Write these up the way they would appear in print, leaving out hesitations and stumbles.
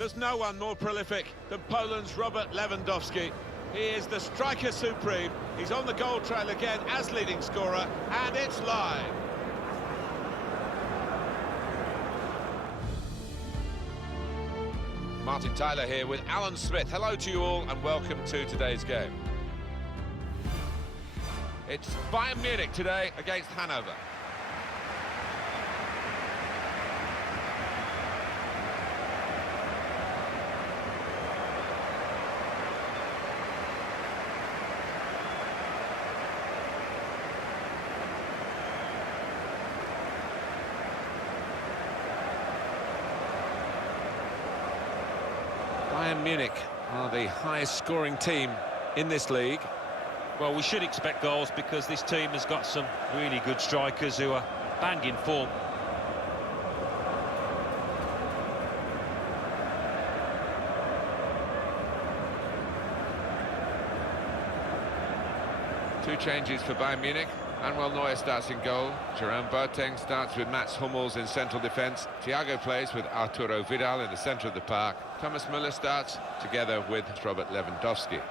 There's no one more prolific than Poland's Robert Lewandowski. He is the striker supreme. He's on the goal trail again as leading scorer, and it's live. Martin Tyler here with Alan Smith. Hello to you all and welcome to today's game. It's Bayern Munich today against Hanover. Bayern Munich are the highest scoring team in this league. Well, we should expect goals because this team has got some really good strikers who are bang in form. Two changes for Bayern Munich. Manuel Neuer starts in goal. Jerome Boateng starts with Mats Hummels in central defence. Thiago plays with Arturo Vidal in the centre of the park. Thomas Müller starts together with Robert Lewandowski.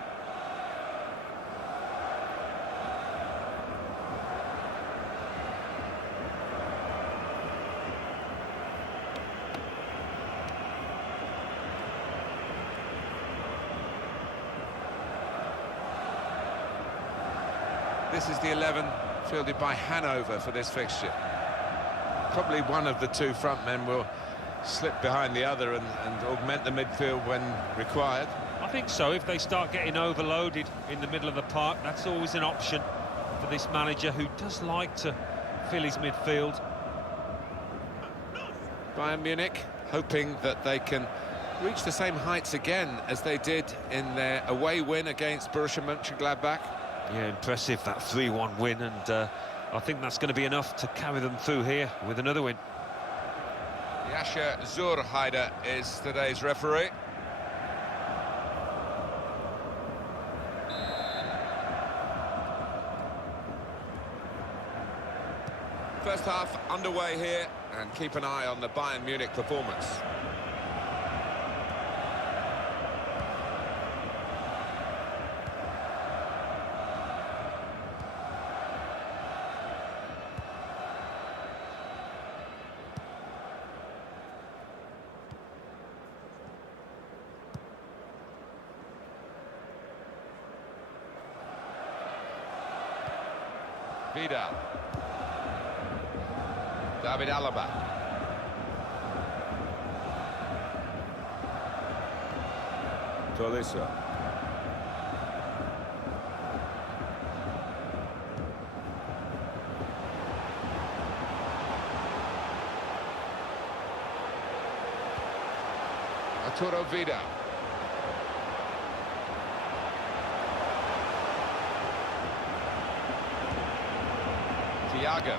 This is the 11 fielded by Hanover for this fixture. Probably one of the two front men will slip behind the other and augment the midfield when required. I think so. If they start getting overloaded in the middle of the park, that's always an option for this manager who does like to fill his midfield. Bayern Munich hoping that they can reach the same heights again as they did in their away win against Borussia Mönchengladbach. Yeah, impressive, that 3-1 win, and I think that's going to be enough to carry them through here with another win. Jascha Zurheider is today's referee. First half underway here, and keep an eye on the Bayern Munich performance. Vidal. David Alaba. Tolisso. Arturo Vidal. Thiago.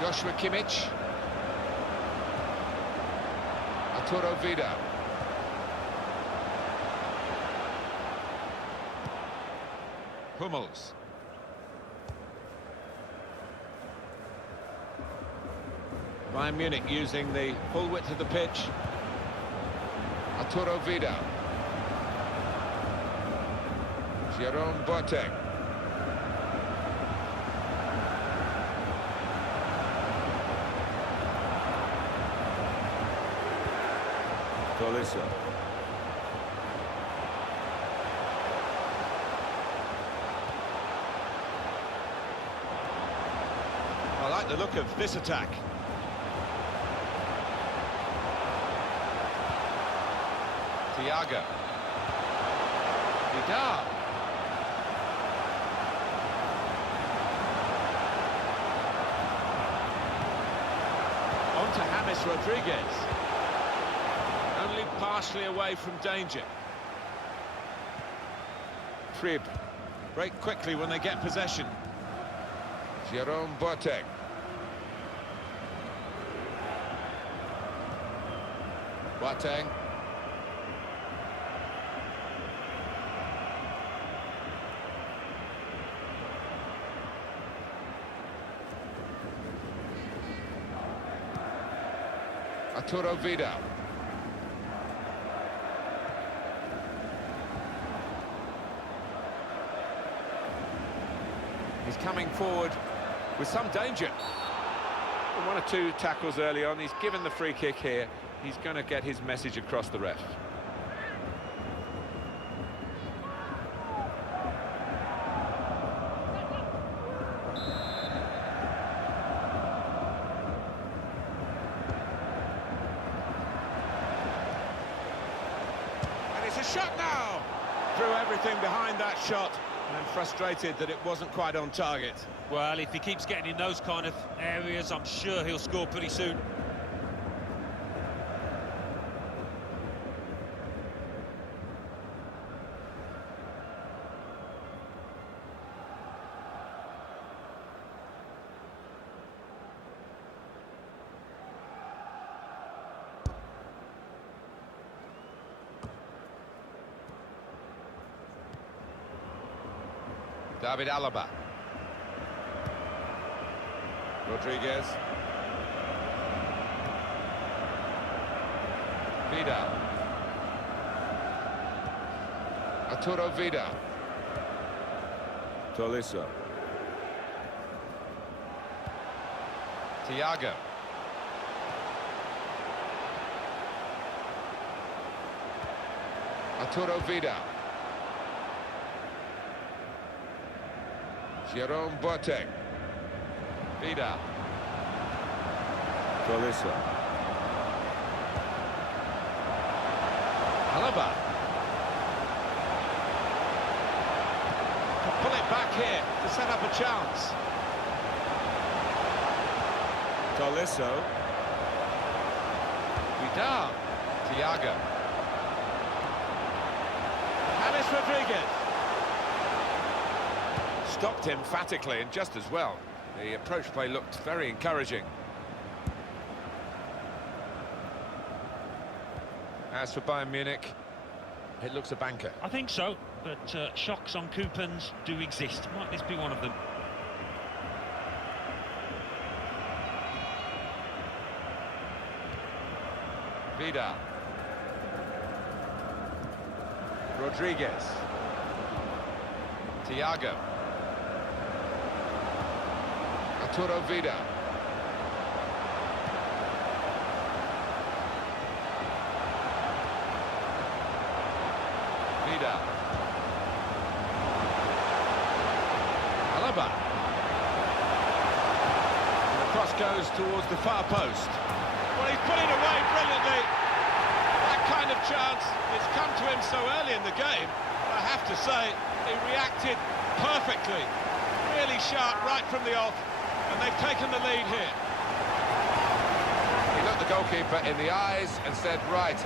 Joshua Kimmich. Arturo Vidal. Hummels. Bayern Munich using the full width of the pitch. Arturo Vidal. Jerome Boateng. Tolisso. I like the look of this attack. Thiago. Vidal. On to James Rodriguez. Only partially away from danger. Trib. Break quickly when they get possession. Jerome Boateng. Boateng. Arturo Vidal. He's coming forward with some danger. One or two tackles early on. He's given the free kick here. He's going to get his message across the ref. And it's a shot now! Threw everything behind that shot and frustrated that it wasn't quite on target. Well, if he keeps getting in those kind of areas, I'm sure he'll score pretty soon. David Alaba. Rodriguez. Vidal. Arturo Vidal. Tolisso. Thiago. Arturo Vidal. Jerome Boateng. Vidal. Tolisso. Alaba. Can pull it back here to set up a chance. Tolisso. Vidal. Thiago. James Rodriguez. Stopped emphatically and just as well. The approach play looked very encouraging. As for Bayern Munich, it looks a banker. I think so, but shocks on coupons do exist. Might this be one of them? Vidal. Rodriguez. Thiago. Arturo Vidal. Vidal. Alaba. And the cross goes towards the far post. Well, he's put it away brilliantly. That kind of chance, it's come to him so early in the game. I have to say, he reacted perfectly. Really sharp right from the off. And they've taken the lead here. He looked the goalkeeper in the eyes and said, right,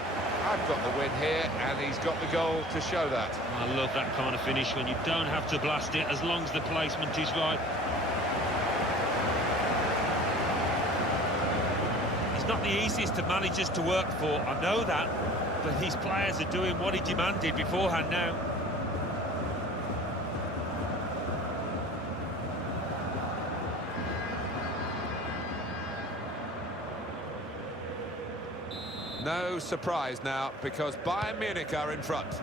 I've got the win here, and he's got the goal to show that. I love that kind of finish when you don't have to blast it as long as the placement is right. He's not the easiest of managers to work for, I know that, but his players are doing what he demanded beforehand now. No surprise now, because Bayern Munich are in front.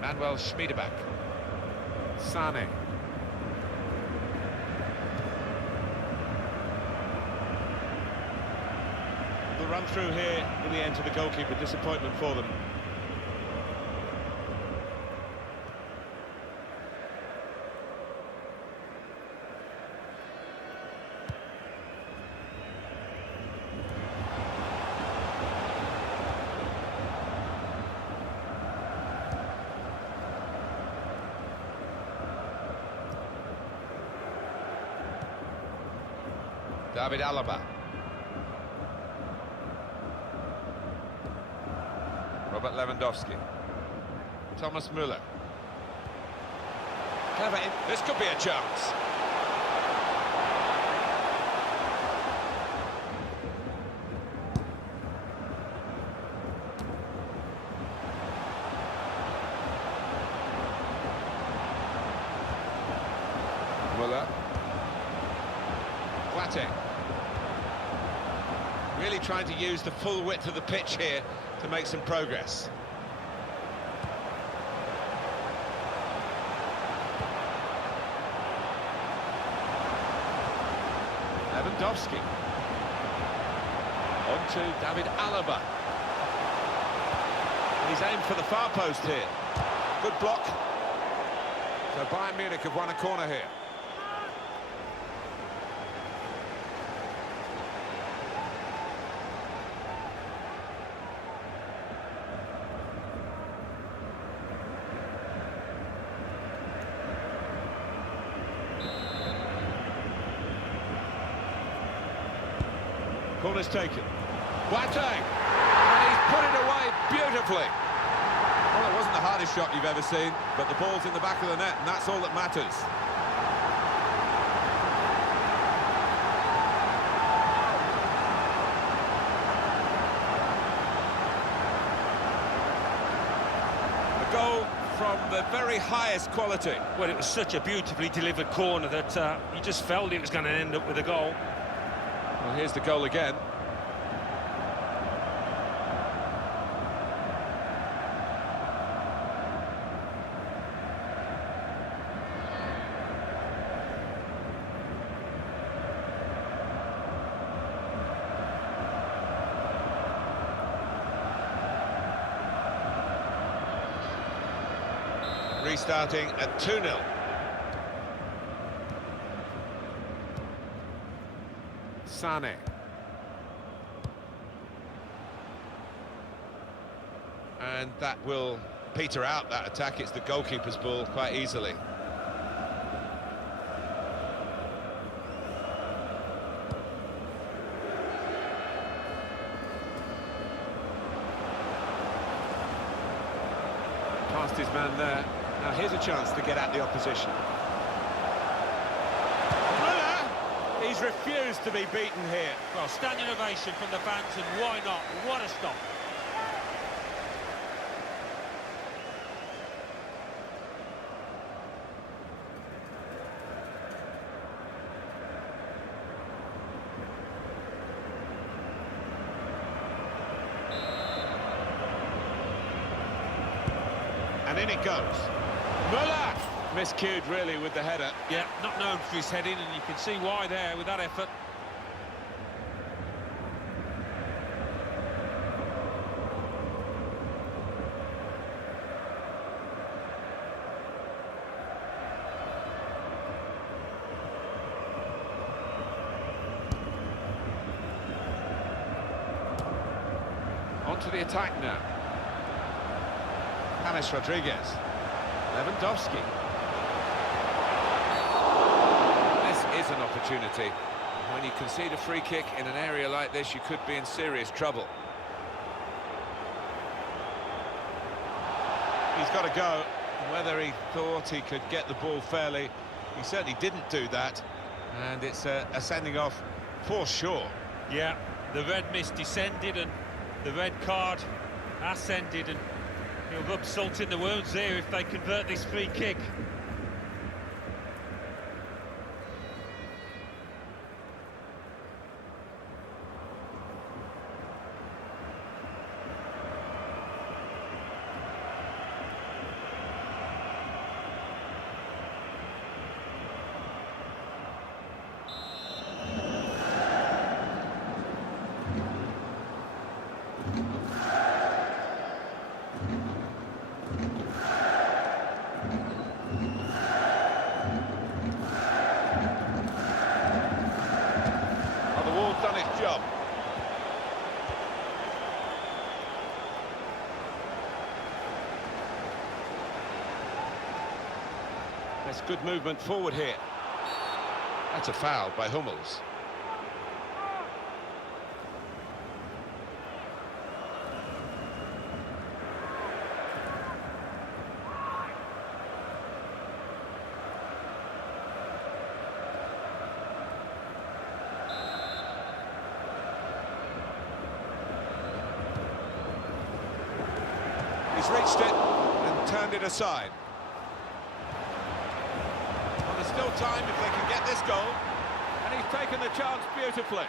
Manuel Schmiedeback. Sane. The run through here in the end to the goalkeeper, disappointment for them. David Alaba. Robert Lewandowski. Thomas Müller. Clever in. This could be a chance. Müller. Boateng. Really trying to use the full width of the pitch here to make some progress. Lewandowski. On to David Alaba. He's aimed for the far post here. Good block. So Bayern Munich have won a corner here. Corner's taken. Boateng! And he's put it away beautifully. Well, it wasn't the hardest shot you've ever seen, but the ball's in the back of the net, and that's all that matters. A goal from the very highest quality. Well, it was such a beautifully delivered corner that you just felt it was going to end up with a goal. Well, here's the goal again. Restarting at 2-0. Sane. And that will peter out that attack. It's the goalkeeper's ball quite easily. Past his man there. Now here's a chance to get at the opposition. He's refused to be beaten here. Well, standing ovation from the fans, and why not? What a stop. And in it goes. Müller! Miscued, really, with the header. Yeah, not known for his heading, and you can see why there with that effort. On to the attack now. James Rodriguez. Lewandowski. This is an opportunity. When you concede a free kick in an area like this, you could be in serious trouble. He's got to go. Whether he thought he could get the ball fairly, he certainly didn't do that. And it's a sending off for sure. Yeah, the red mist descended and the red card ascended, and he'll rub salt in the wounds there if they convert this free kick. Done its job. That's good movement forward here. That's a foul by Hummels. He's reached it and turned it aside. Well, there's still time if they can get this goal, and he's taken the chance beautifully.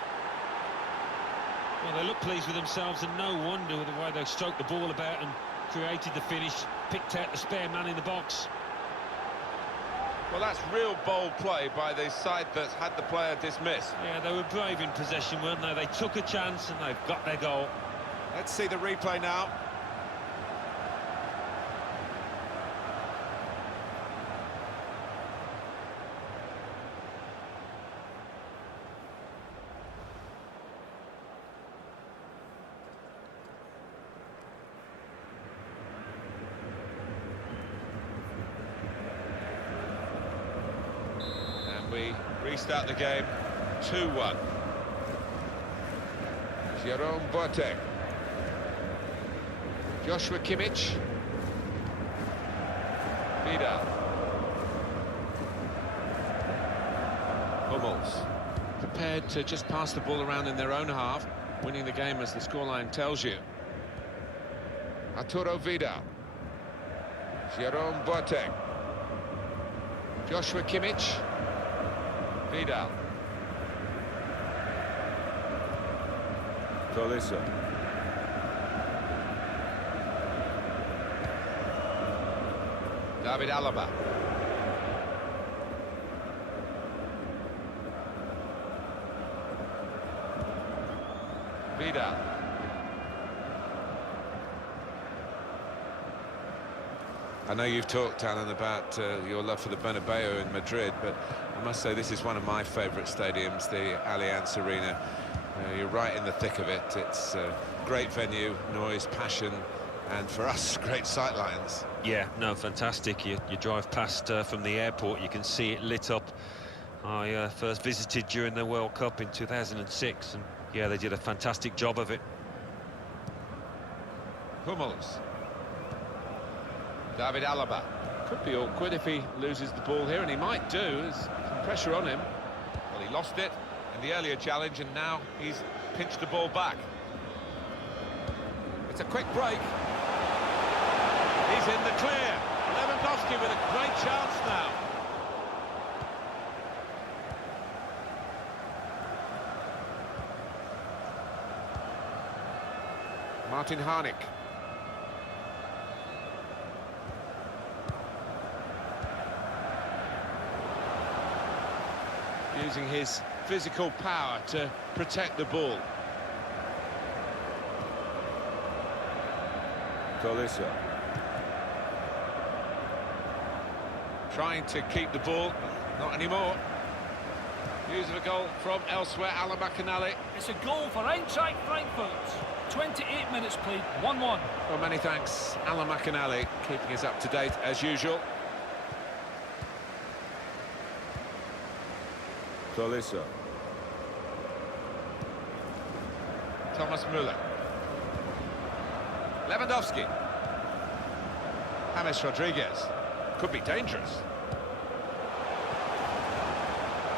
Well, they look pleased with themselves, and no wonder with the way they stroked the ball about and created the finish, picked out the spare man in the box. Well, that's real bold play by the side that's had the player dismissed. Yeah, they were brave in possession, weren't they? They took a chance and they've got their goal. Let's see the replay now. We restart the game 2-1. Jerome Boateng. Joshua Kimmich. Vidal. Hummels. Prepared to just pass the ball around in their own half, winning the game as the scoreline tells you. Arturo Vidal. Jerome Boateng. Joshua Kimmich. Vidal. Tolisso. David Alaba. Vidal. I know you've talked, Alan, about your love for the Bernabeu in Madrid, but I must say this is one of my favourite stadiums, the Allianz Arena. You're right in the thick of it. It's a great venue, noise, passion, and for us, great sightlines. Yeah, no, fantastic. You drive past from the airport, you can see it lit up. I first visited during the World Cup in 2006, and yeah, they did a fantastic job of it. Hummels. David Alaba. Could be awkward if he loses the ball here, and he might do. There's some pressure on him. Well, he lost it in the earlier challenge, and now he's pinched the ball back. It's a quick break. He's in the clear. Lewandowski with a great chance now. Martin Harnik. Using his physical power to protect the ball. Tolisso. Trying to keep the ball, not anymore. News of a goal from elsewhere, Alan McInally. It's a goal for Eintracht Frankfurt. 28 minutes played, 1-1. Well, many thanks, Alan McInally, keeping us up to date as usual. Tolisso. Thomas Müller. Lewandowski. James Rodriguez. Could be dangerous.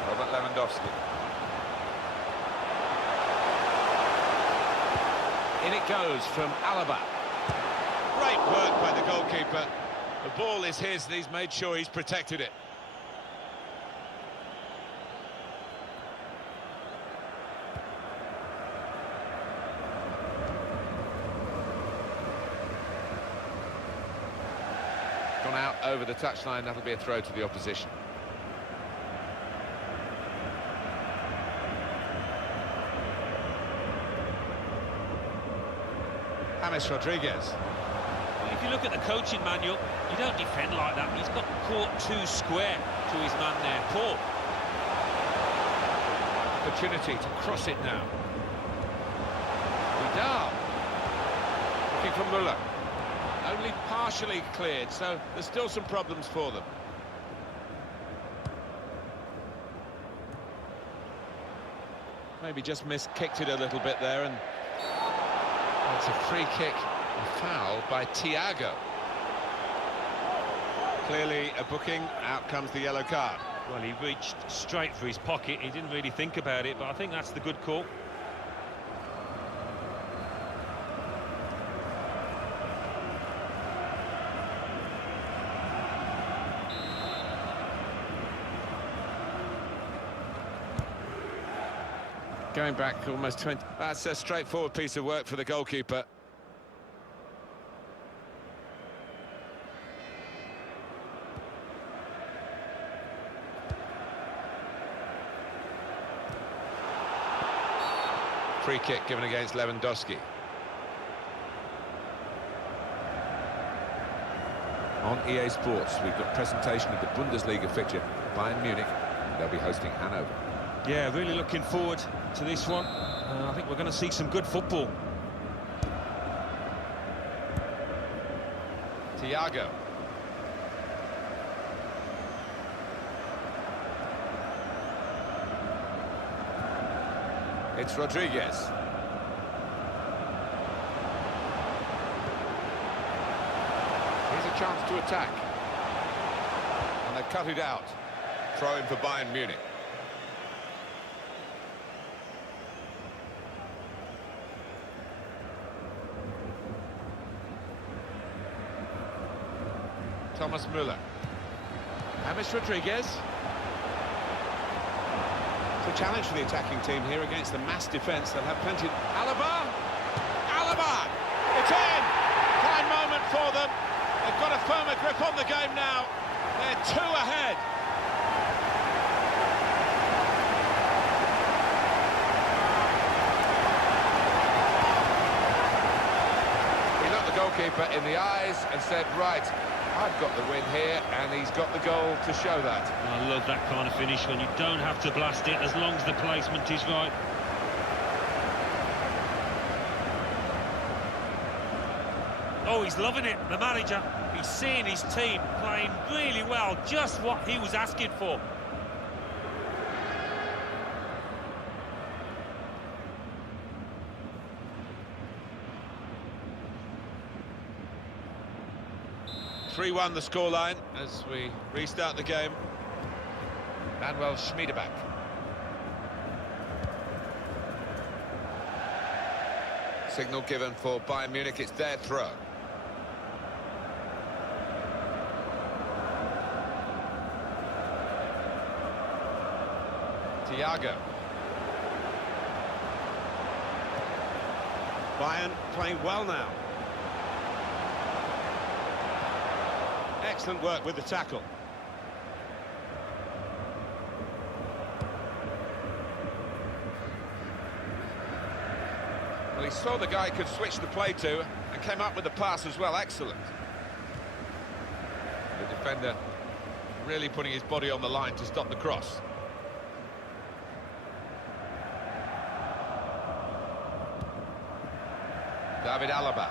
Robert Lewandowski. In it goes from Alaba. Great work by the goalkeeper. The ball is his, and he's made sure he's protected it. Gone out over the touchline, that'll be a throw to the opposition. James Rodriguez. Well, if you look at the coaching manual, you don't defend like that. He's got caught too square to his man there. Poor. Opportunity to cross it now. Vidal. Looking for Müller. Only partially cleared, so there's still some problems for them. Maybe just kicked it a little bit there, and it's a free kick, a foul by Thiago. Clearly a booking, out comes the yellow card. Well, he reached straight for his pocket. He didn't really think about it, but I think that's the good call. Going back almost 20. That's a straightforward piece of work for the goalkeeper. Free kick given against Lewandowski. On EA Sports, we've got presentation of the Bundesliga fixture. Bayern Munich, they'll be hosting Hanover. Yeah, really looking forward to this one. I think we're going to see some good football. Thiago. It's Rodriguez. Here's a chance to attack. And they've cut it out. Throw in for Bayern Munich. Thomas Müller. James Rodriguez. It's a challenge for the attacking team here against the mass defence. They'll have plenty. Alaba! Alaba! It's in! Fine moment for them. They've got a firmer grip on the game now. They're 2 ahead. He looked the goalkeeper in the eyes and said, right, I've got the win here, and he's got the goal to show that. I love that kind of finish when you don't have to blast it as long as the placement is right. Oh, he's loving it, the manager. He's seeing his team playing really well, just what he was asking for. (3-1) the scoreline as we restart the game. Manuel Schmiedeback. Signal given for Bayern Munich, it's their throw. Thiago. Bayern playing well now. Excellent work with the tackle. Well, he saw the guy could switch the play to and came up with the pass as well. Excellent. The defender really putting his body on the line to stop the cross. David Alaba.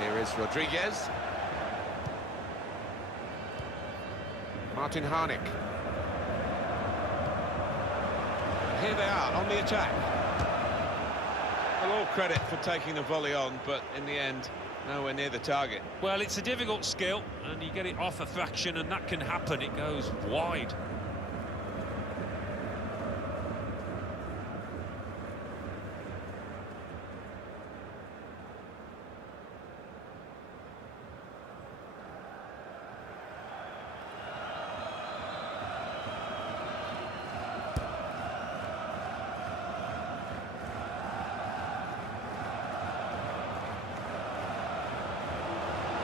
Here is Rodriguez. Martin Harnik. Here they are on the attack. Well, all credit for taking the volley on, but in the end, nowhere near the target. Well, it's a difficult skill, and you get it off a fraction, and that can happen. It goes wide.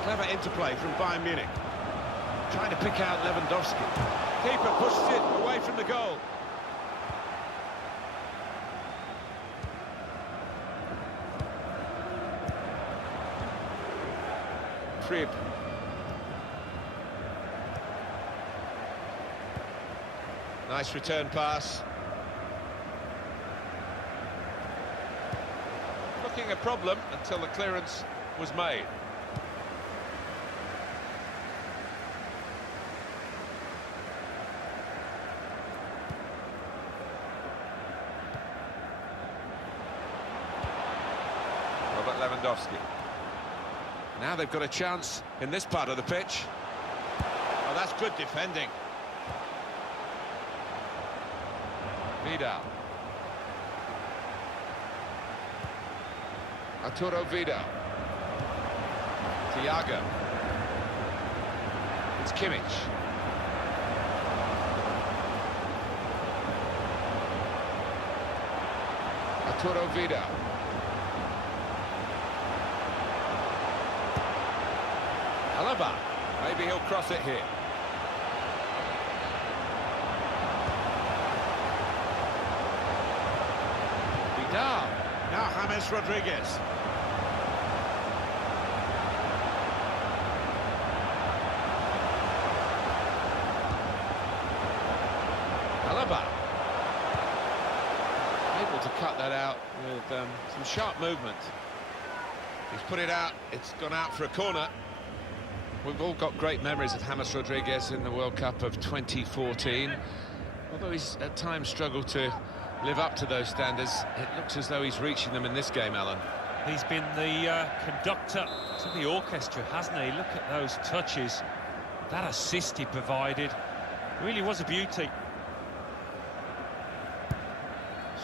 Clever interplay from Bayern Munich. Trying to pick out Lewandowski. Keeper pushes it away from the goal. Trib. Nice return pass. Looking a problem until the clearance was made. Lewandowski. Now they've got a chance in this part of the pitch. Oh, that's good defending. Vidal. Arturo Vidal. Thiago. It's Kimmich. Arturo Vidal. Alaba. Maybe he'll cross it here. Vidal. Now James Rodriguez. Alaba. Able to cut that out with some sharp movement. He's put it out. It's gone out for a corner. We've all got great memories of James Rodriguez in the World Cup of 2014. Although he's at times struggled to live up to those standards, it looks as though he's reaching them in this game, Alan. He's been the conductor to the orchestra, hasn't he? Look at those touches. That assist he provided really was a beauty.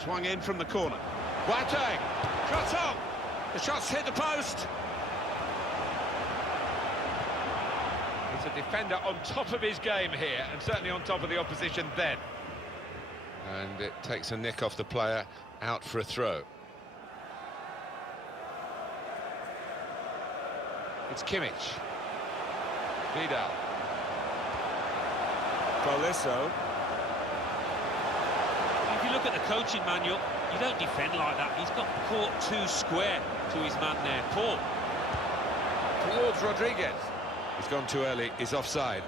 Swung in from the corner. Boateng! Shot on! The shot's hit the post! He's a defender on top of his game here, and certainly on top of the opposition then. And it takes a nick off the player, out for a throw. It's Kimmich. Vidal. Tolisso. If you look at the coaching manual, you don't defend like that. He's got caught too square to his man there. Poor. Towards Rodriguez. He's gone too early, he's offside.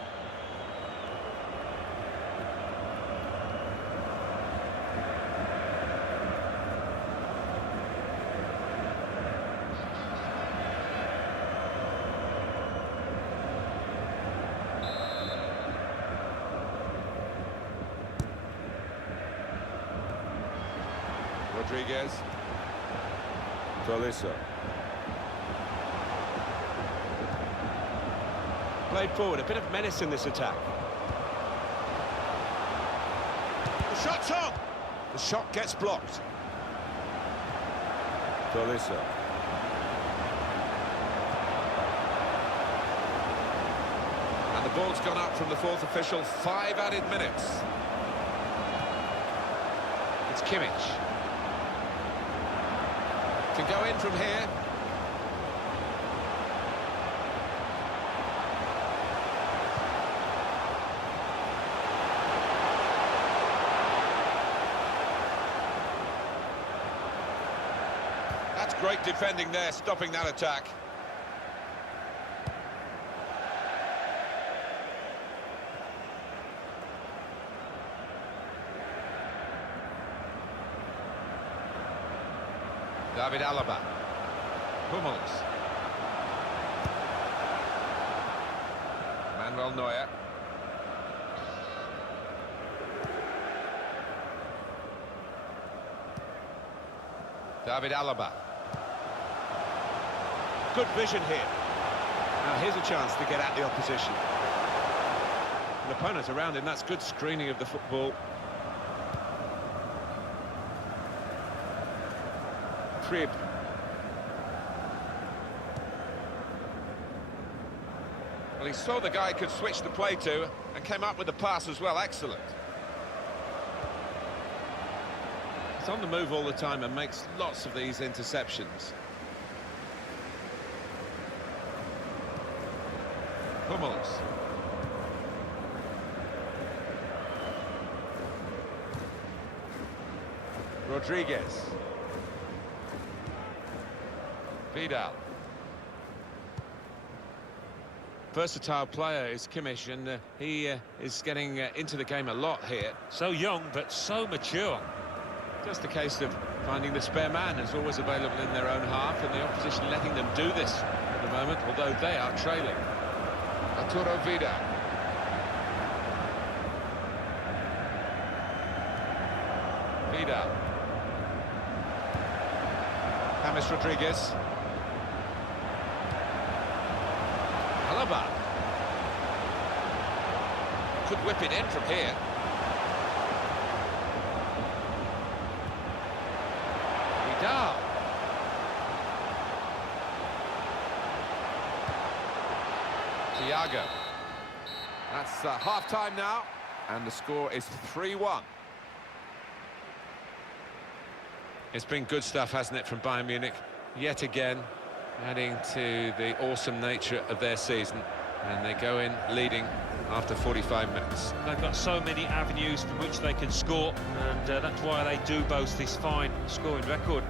Rodriguez. Tolisso. Played forward, a bit of menace in this attack. The shot's on! The shot gets blocked. Tolisso. And the ball's gone up from the fourth official, 5 added minutes. It's Kimmich. Can go in from here. That's great defending there, stopping that attack. David Alaba. Hummels. Manuel Neuer. David Alaba. Good vision here. Now here's a chance to get at the opposition. An opponent around him, that's good screening of the football. Crib. Well, he saw the guy could switch the play to and came up with the pass as well. Excellent. He's on the move all the time and makes lots of these interceptions. Hummels. Rodriguez. Vidal. Versatile player is Kimmich, and he is getting into the game a lot here. So young, but so mature. Just a case of finding the spare man is always available in their own half, and the opposition letting them do this at the moment, although they are trailing. Arturo Vidal. Vidal. James Rodriguez. Alaba. Could whip it in from here. Vidal. Thiago. That's half-time now, and the score is 3-1. It's been good stuff, hasn't it, from Bayern Munich? Yet again, adding to the awesome nature of their season. And they go in leading after 45 minutes. They've got so many avenues from which they can score, and that's why they do boast this fine scoring record.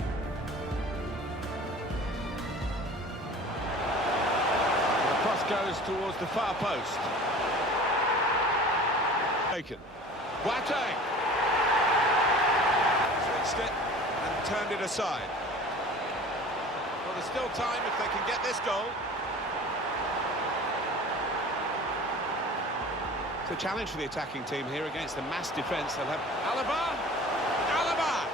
The cross goes towards the far post. Taken. Boateng! Switched it and turned it aside. Well, there's still time if they can get this goal. It's a challenge for the attacking team here against the mass defence. They'll have Alaba! Alaba!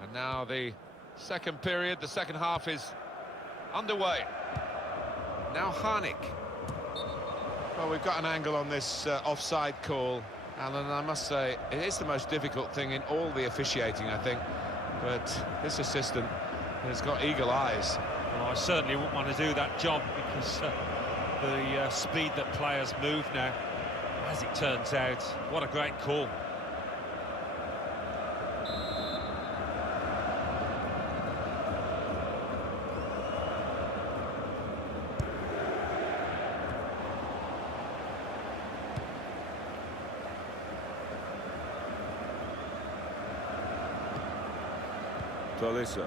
And now the second period, the second half is underway. Now Harnik. Well, we've got an angle on this offside call, Alan, and I must say, it is the most difficult thing in all the officiating, I think. But this assistant has got eagle eyes. Well, I certainly wouldn't want to do that job because the speed that players move now, as it turns out, what a great call. Tolisa.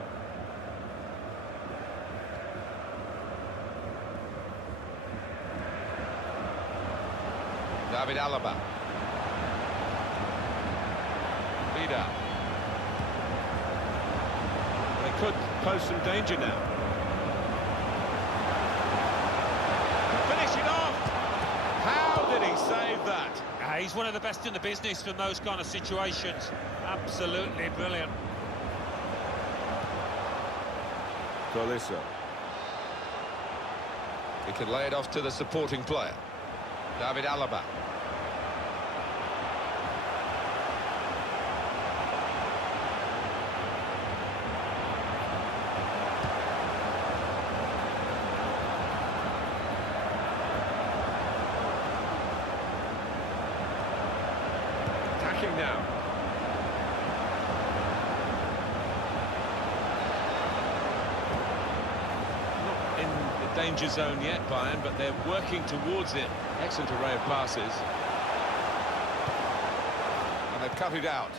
David Alaba. Vida. They could pose some danger now. Finish it off! How did he save that? He's one of the best in the business from those kind of situations. Absolutely brilliant. Tolisa. He can lay it off to the supporting player. David Alaba. Attacking now. Danger zone yet, Bayern, but they're working towards it. Excellent array of passes. And they've cut it out.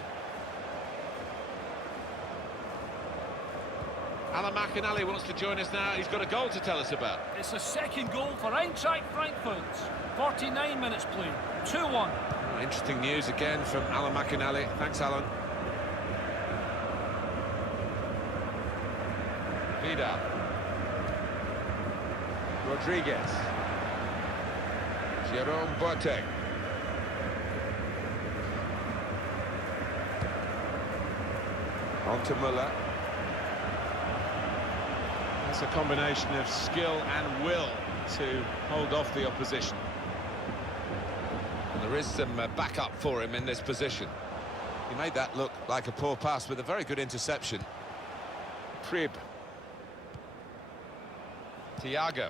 Alan McInally wants to join us now. He's got a goal to tell us about. It's a second goal for Eintracht Frankfurt. 49 minutes played. 2-1. Interesting news again from Alan McInally. Thanks, Alan. Vidal. Rodriguez. Jerome Boateng. On to Müller. That's a combination of skill and will to hold off the opposition. And there is some backup for him in this position. He made that look like a poor pass with a very good interception. Prib. Thiago.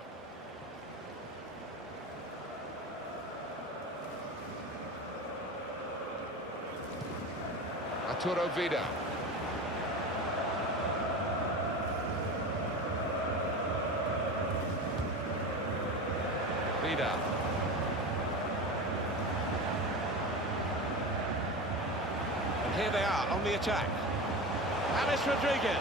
Arturo Vidal. Vidal. And here they are on the attack. James Rodriguez.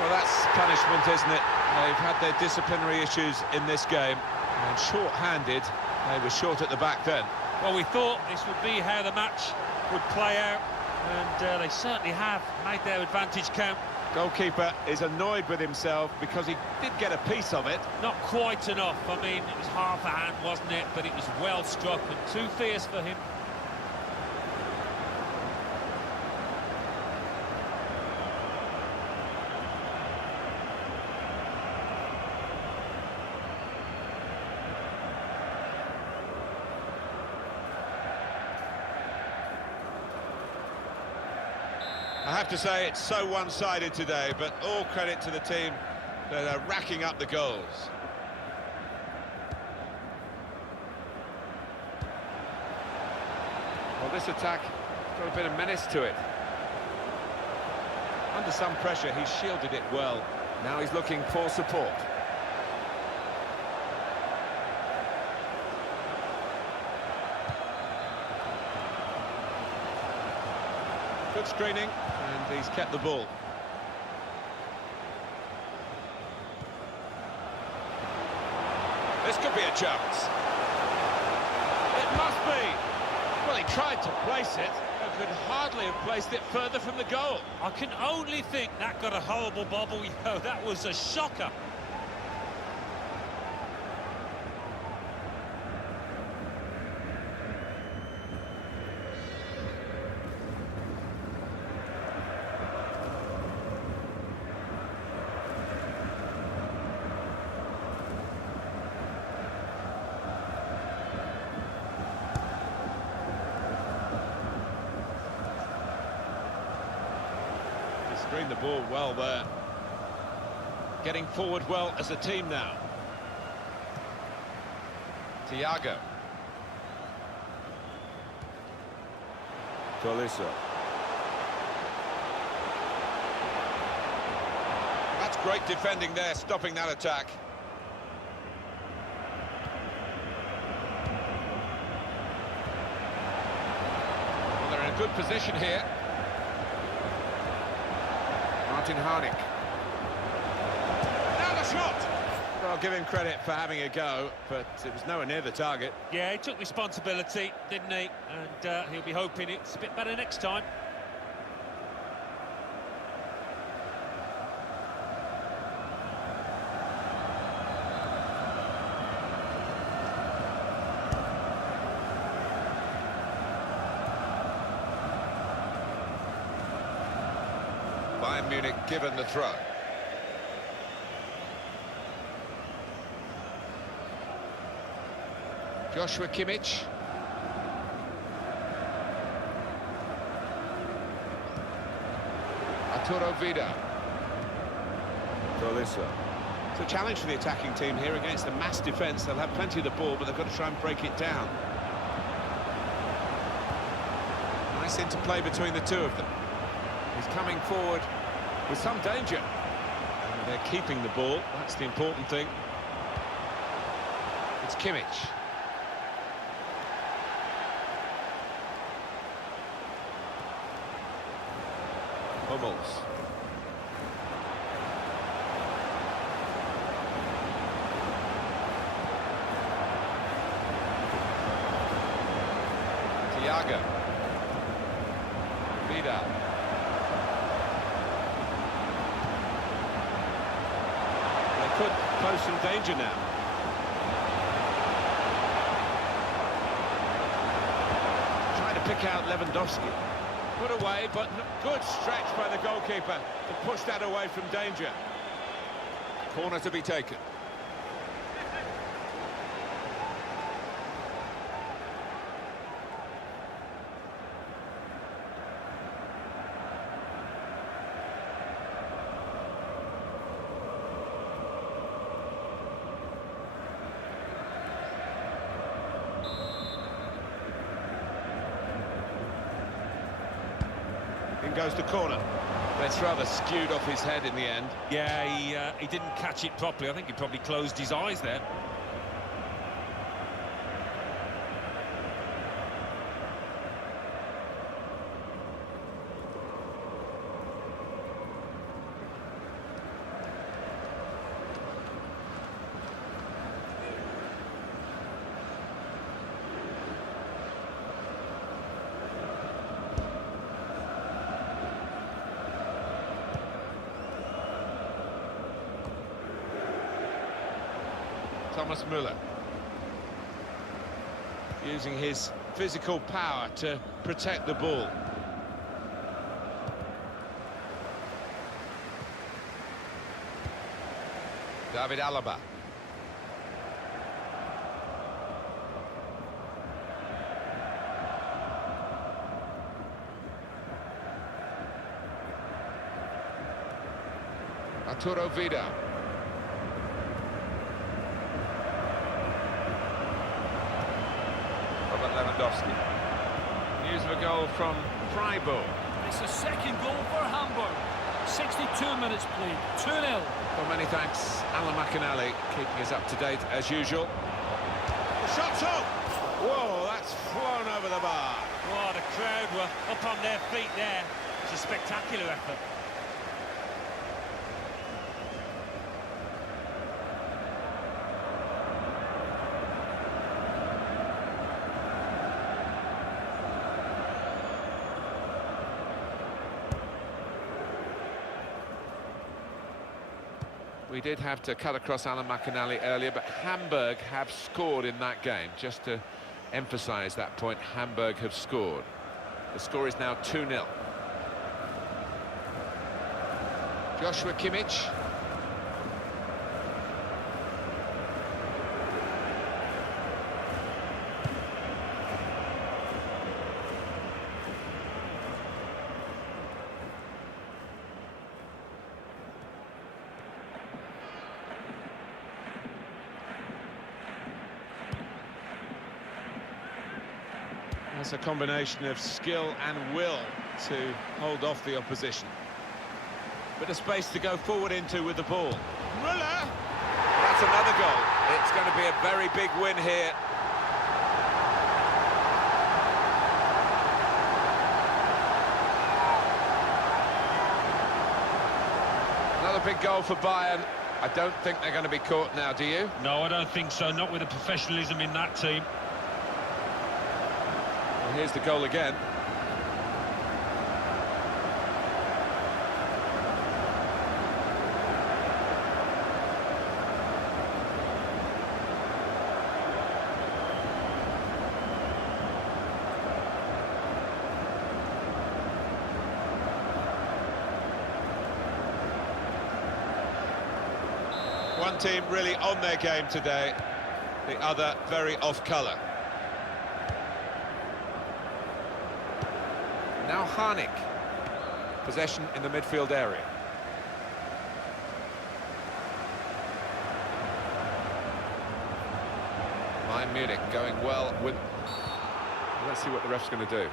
Well, that's punishment, isn't it? They've had their disciplinary issues in this game. And short-handed, they were short at the back then. Well, we thought this would be how the match would play out, and they certainly have made their advantage count. Goalkeeper is annoyed with himself because he did get a piece of it. Not quite enough. I mean, it was half a hand, wasn't it? But it was well struck and too fierce for him. I have to say it's so one-sided today, but all credit to the team that are racking up the goals. Well, this attack has got a bit of menace to it. Under some pressure, he shielded it well. Now he's looking for support. Good screening, and he's kept the ball. This could be a chance. It must be. Well, he tried to place it, but could hardly have placed it further from the goal. I can only think that got a horrible bobble. You know, that was a shocker. Screened the ball well there. Getting forward well as a team now. Thiago. Tolisso. That's great defending there, stopping that attack. Well, they're in a good position here. HANNOVER. Now the shot! Well, I'll give him credit for having a go, but it was nowhere near the target. Yeah, he took responsibility, didn't he? And he'll be hoping it's a bit better next time. Bayern Munich given the throw. Joshua Kimmich. Arturo Vidal. Tolisso. It's a challenge for the attacking team here against a mass defence. They'll have plenty of the ball, but they've got to try and break it down. Nice interplay between the two of them. He's coming forward with some danger. And they're keeping the ball, that's the important thing. It's Kimmich. Hummels. Thiago. Vidal. Could pose some danger now. Trying to pick out Lewandowski. Put away, but good stretch by the goalkeeper to push that away from danger. Corner to be taken. Goes to corner. That's rather skewed off his head in the end. Yeah, he didn't catch it properly. I think he probably closed his eyes there. Thomas Müller. Using his physical power to protect the ball. David Alaba. Arturo Vidal. Robert Lewandowski. News of a goal from Freiburg. It's a second goal for Hamburg. 62 minutes played, 2-0. Well, many thanks, Alan McInally, keeping us up to date as usual. The shot's on! Whoa, that's flown over the bar. Oh, the crowd were up on their feet there. It's a spectacular effort. We did have to cut across Alan McInally earlier, but Hamburg have scored in that game. Just to emphasise that point, Hamburg have scored. The score is now 2-0. Joshua Kimmich. That's a combination of skill and will to hold off the opposition. Bit of space to go forward into with the ball. Müller! That's another goal. It's going to be a very big win here. Another big goal for Bayern. I don't think they're going to be caught now, do you? No, I don't think so. Not with the professionalism in that team. Here's the goal again. One team really on their game today, the other very off colour. Now Harnik, possession in the midfield area. Bayern Munich going well with... Let's see what the ref's going to do.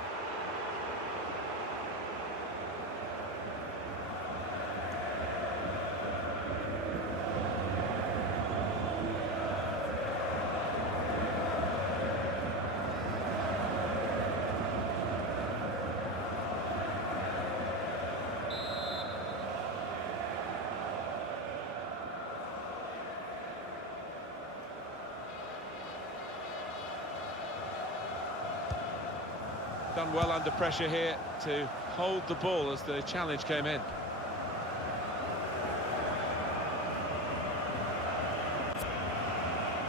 Done well under pressure here to hold the ball as the challenge came in.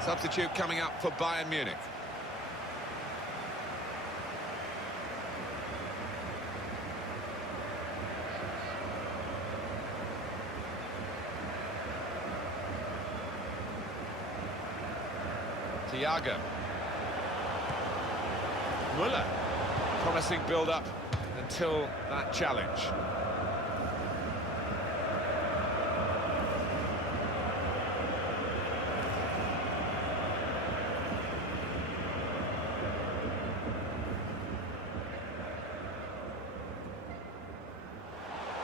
Substitute coming up for Bayern Munich. Thiago. Müller. Promising build-up until that challenge.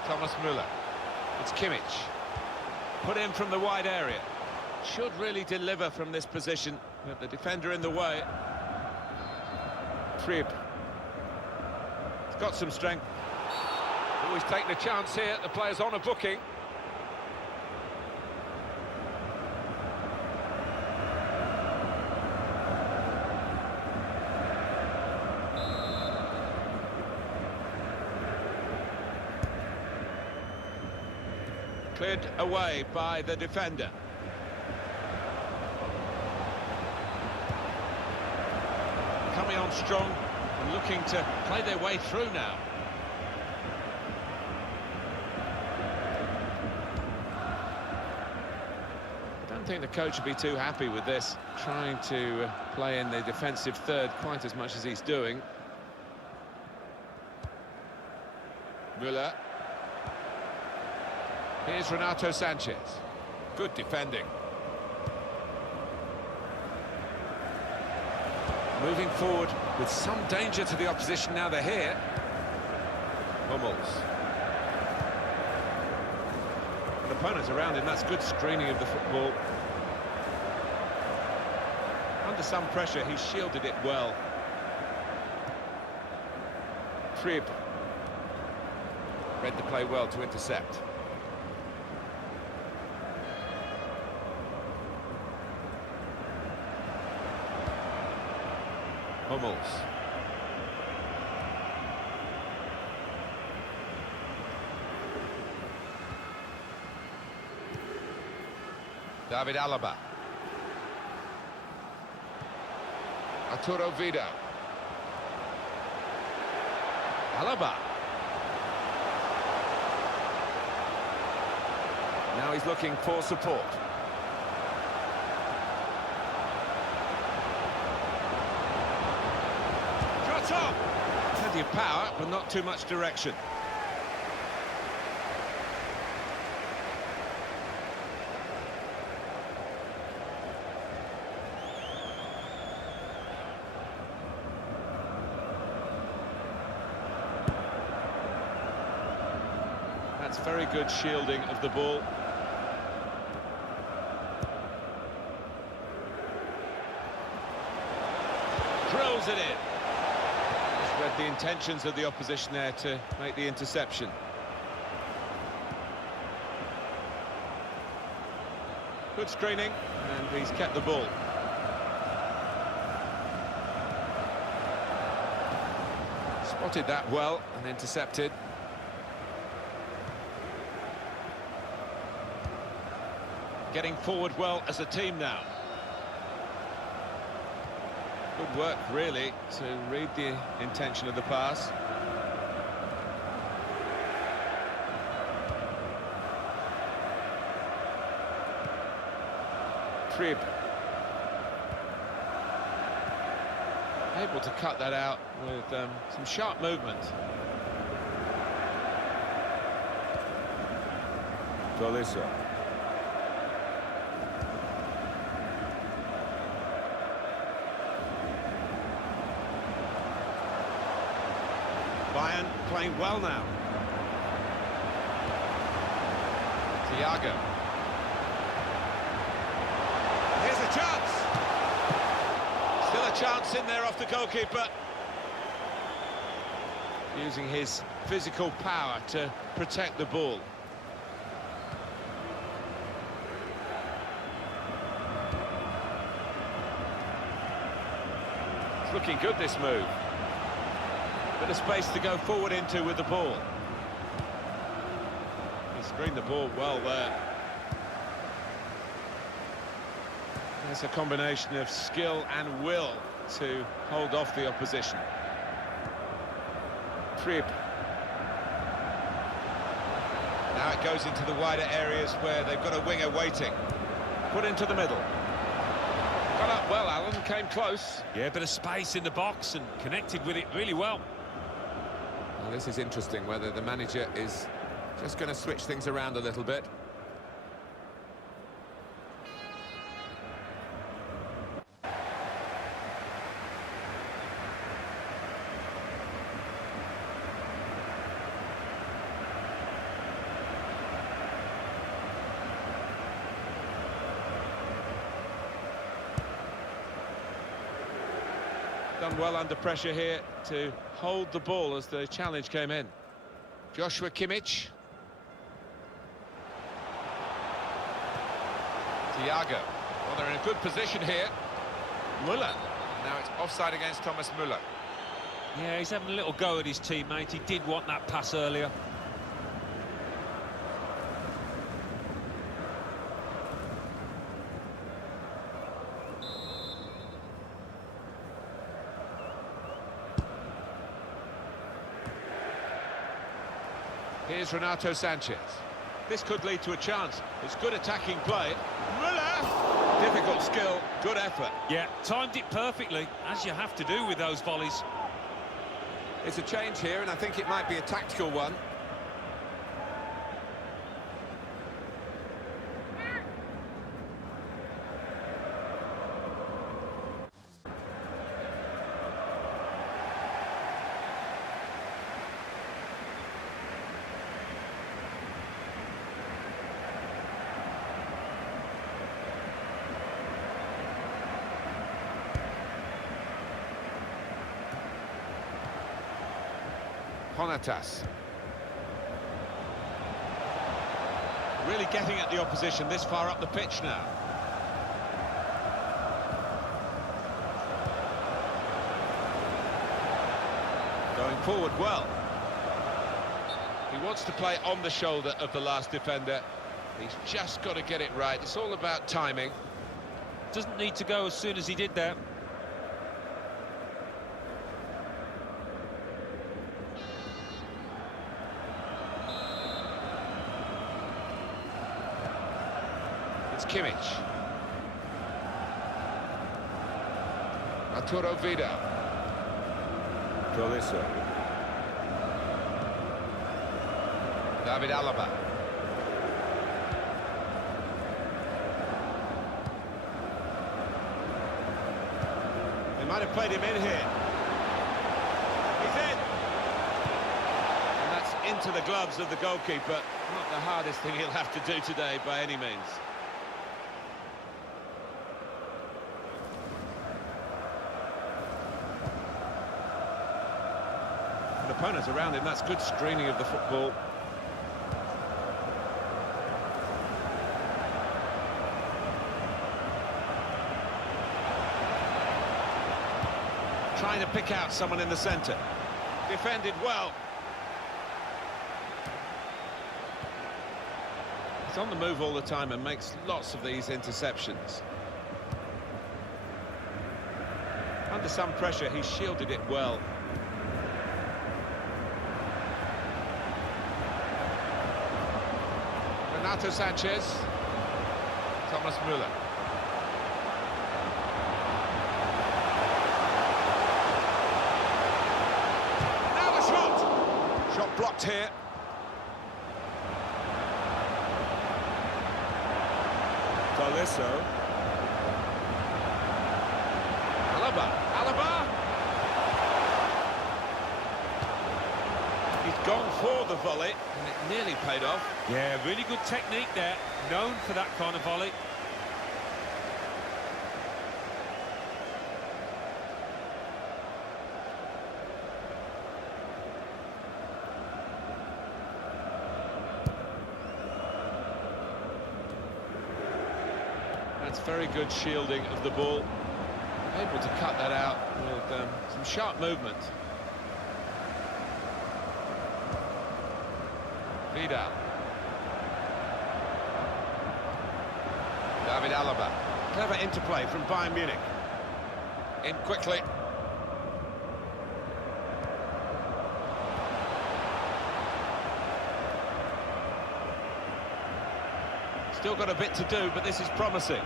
Thomas Müller. It's Kimmich. Put in from the wide area. Should really deliver from this position, but the defender in the way. Trib. Got some strength. Always taking a chance here. The player's on a booking. Cleared away by the defender. Coming on strong. And looking to play their way through now. I don't think the coach would be too happy with this, trying to play in the defensive third quite as much as he's doing. Müller. Here's Renato Sanchez. Good defending. Moving forward with some danger to the opposition now they're here. Hummels. An opponent around him, that's good screening of the football. Under some pressure, he shielded it well. Trib. Read the play well to intercept. Hummels. David Alaba. Arturo Vidal. Alaba. Now he's looking for support. Shot up! Plenty of power, but not too much direction. That's very good shielding of the ball. Drills it in. Just read the intentions of the opposition there to make the interception. Good screening, and he's kept the ball. Spotted that well and intercepted. Getting forward well as a team now. Good work, really, to read the intention of the pass. Trib. Able to cut that out with some sharp movement. Tolisso. Bayern playing well now. Thiago. Here's a chance. Still a chance in there off the goalkeeper. Using his physical power to protect the ball. It's looking good, this move. Bit of space to go forward into with the ball. He screened the ball well there. There's a combination of skill and will to hold off the opposition. Trib. Now it goes into the wider areas where they've got a winger waiting. Put into the middle. Got up well, Alan, came close. Yeah, a bit of space in the box and connected with it really well. Well, this is interesting, whether the manager is just going to switch things around a little bit. Done well under pressure here to hold the ball as the challenge came in. Joshua Kimmich. Thiago. Well, they're in a good position here. Müller. Now it's offside against Thomas Müller. Yeah, he's having a little go at his teammate. He did want that pass earlier. Here's Renato Sanchez. This could lead to a chance. It's good attacking play. Müller! Difficult skill, good effort. Yeah, timed it perfectly, as you have to do with those volleys. It's a change here, and I think it might be a tactical one. Honatas. Really getting at the opposition this far up the pitch now. Going forward well. He wants to play on the shoulder of the last defender. He's just got to get it right. It's all about timing. Doesn't need to go as soon as he did that. It's Kimmich. Arturo Vidal. Tolisso. David Alaba. They might have played him in here. He's in. And that's into the gloves of the goalkeeper. Not the hardest thing he'll have to do today by any means. An opponent around him, that's good screening of the football. Trying to pick out someone in the centre. Defended well. He's on the move all the time and makes lots of these interceptions. Under some pressure, he shielded it well. Renato Sanchez. Thomas Müller. Now the shot! Shot blocked here. Tolisso. Alaba. He's gone for the volley, and it nearly paid off. Yeah, really good technique there. Known for that kind of volley. That's very good shielding of the ball. Able to cut that out with some sharp movement. Vidal. David Alaba. Clever interplay from Bayern Munich. In quickly. Still got a bit to do, but this is promising.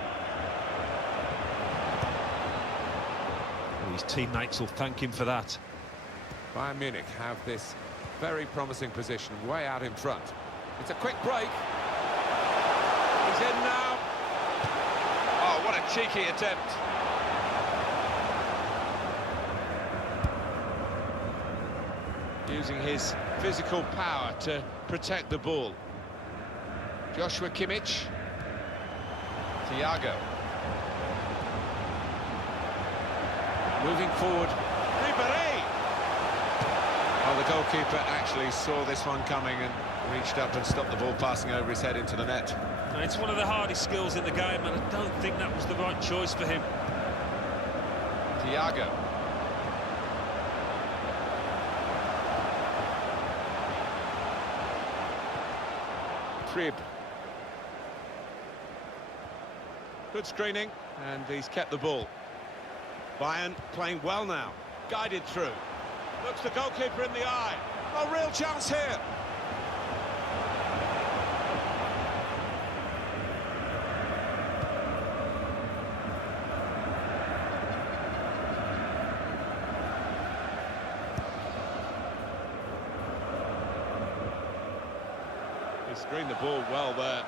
His teammates will thank him for that. Bayern Munich have this very promising position way out in front. It's a quick break. He's in now. Oh, what a cheeky attempt. Using his physical power to protect the ball. Joshua Kimmich. Thiago. Moving forward. Ribéry! Well, the goalkeeper actually saw this one coming and reached up and stopped the ball passing over his head into the net. It's one of the hardest skills in the game, and I don't think that was the right choice for him. Thiago. Trib. Good screening, and he's kept the ball. Bayern playing well now. Guided through. Looks the goalkeeper in the eye. A real chance here. He screened the ball well there.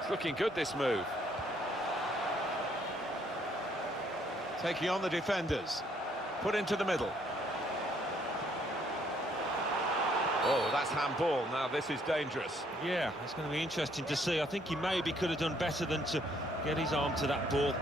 It's looking good, this move. Taking on the defenders. Put into the middle. Oh, that's handball. Now this is dangerous. Yeah, it's going to be interesting to see. I think he maybe could have done better than to get his arm to that ball.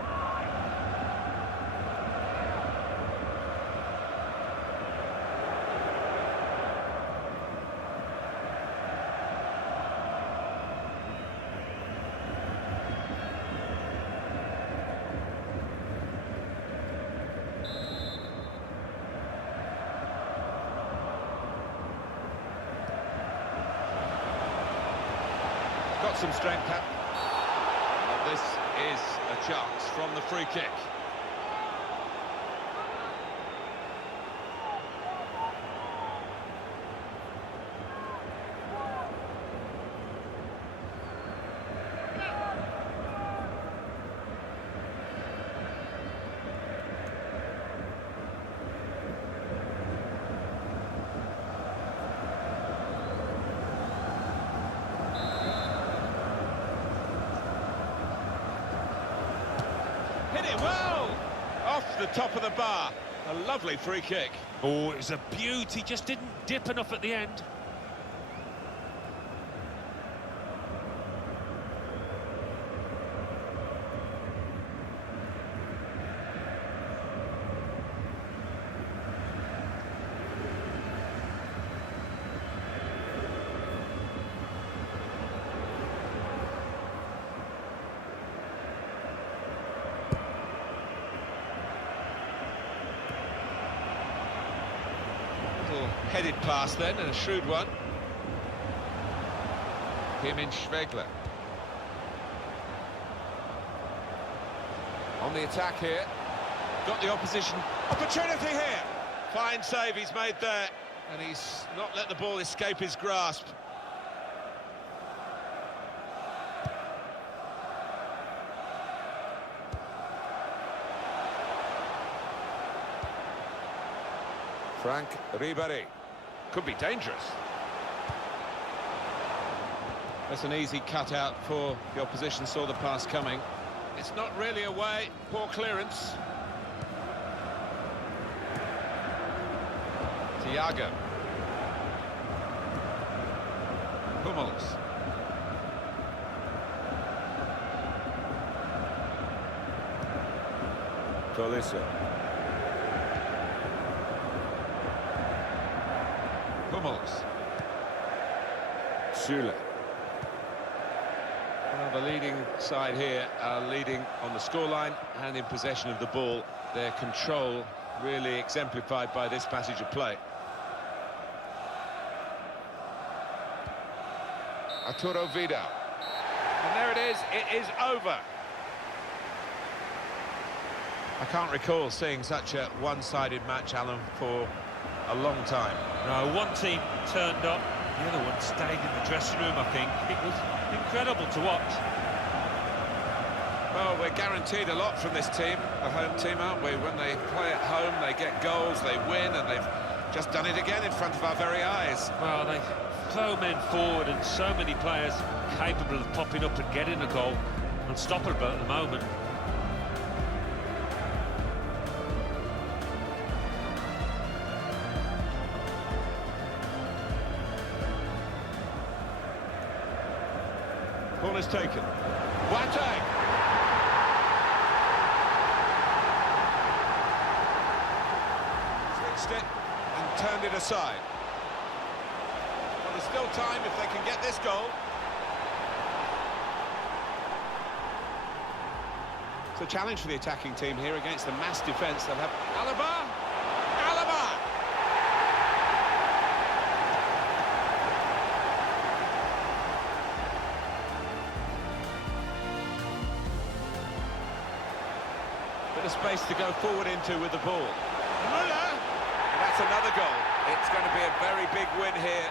got some strength. This is a chance from the free kick. Hit it well! Off the top of the bar. A lovely free kick. Oh, it was a beauty, just didn't dip enough at the end. Headed pass then, and a shrewd one. Schwegler. On the attack here. Got the opposition. Opportunity here. Fine save he's made there. And he's not let the ball escape his grasp. Frank Ribéry. Could be dangerous. That's an easy cutout for the opposition, saw the pass coming. It's not really away, poor clearance. Thiago. Hummels. Tolisso. Hummels. Süle. Well, the leading side here are leading on the scoreline and in possession of the ball. Their control really exemplified by this passage of play. Arturo Vidal. And there it is over. I can't recall seeing such a one-sided match, Alan, for a long time. No, one team turned up, the other one stayed in the dressing room, I think. It was incredible to watch. Well, we're guaranteed a lot from this team, the home team, aren't we? When they play at home, they get goals, they win, and they've just done it again in front of our very eyes. Well, they throw men forward and so many players capable of popping up and getting a goal. Unstoppable at the moment. Corner's taken. Boateng. Switched it and turned it aside. Well, there's still time if they can get this goal. It's a challenge for the attacking team here against the mass defence. They'll have Alaba. Bit of space to go forward into with the ball. Müller! And that's another goal. It's going to be a very big win here